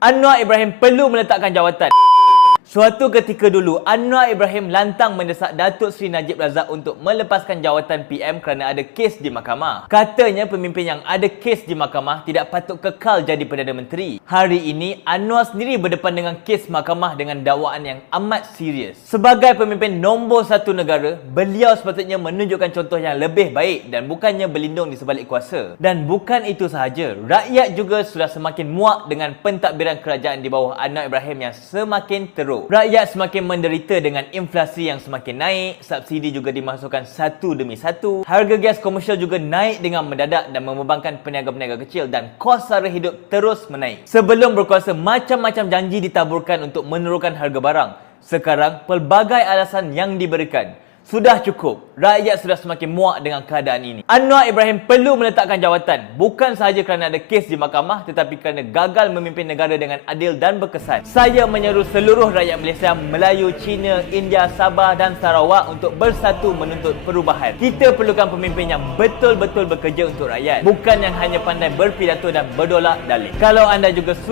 Anwar Ibrahim perlu meletakkan jawatan. Suatu ketika dulu, Anwar Ibrahim lantang mendesak Datuk Seri Najib Razak untuk melepaskan jawatan PM kerana ada kes di mahkamah. Katanya pemimpin yang ada kes di mahkamah tidak patut kekal jadi Perdana Menteri. Hari ini, Anwar sendiri berdepan dengan kes mahkamah dengan dakwaan yang amat serius. Sebagai pemimpin nombor satu negara, beliau sepatutnya menunjukkan contoh yang lebih baik dan bukannya berlindung di sebalik kuasa. Dan bukan itu sahaja, rakyat juga sudah semakin muak dengan pentadbiran kerajaan di bawah Anwar Ibrahim yang semakin teruk. Rakyat semakin menderita dengan inflasi yang semakin naik, subsidi juga dimasukkan satu demi satu, harga gas komersial juga naik dengan mendadak dan membebankan peniaga-peniaga kecil dan kos sara hidup terus menaik. Sebelum berkuasa, macam-macam janji ditaburkan untuk menurunkan harga barang. Sekarang, pelbagai alasan yang diberikan. Sudah cukup. Rakyat sudah semakin muak dengan keadaan ini. Anwar Ibrahim perlu meletakkan jawatan. Bukan sahaja kerana ada kes di mahkamah tetapi kerana gagal memimpin negara dengan adil dan berkesan. Saya menyeru seluruh rakyat Malaysia, Melayu, Cina, India, Sabah dan Sarawak untuk bersatu menuntut perubahan. Kita perlukan pemimpin yang betul-betul bekerja untuk rakyat. Bukan yang hanya pandai berpidato dan berdolak dalih. Kalau anda juga